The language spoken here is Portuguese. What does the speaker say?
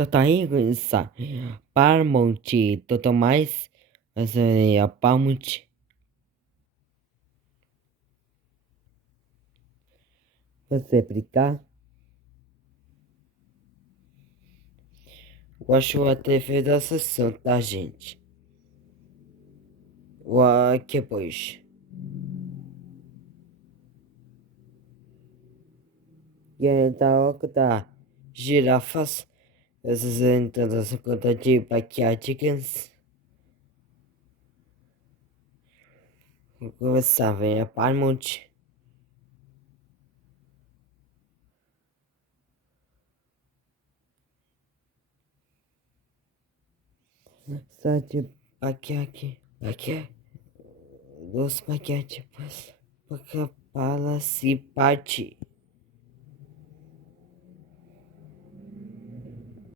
totalmente parmonte totalmente palmonte você explicar eu acho a TV da sessão da gente que pois e então que tá girafas essas entradas conta de backyard chickens começava em Paramount só de backyard dos backyard porque fala se parte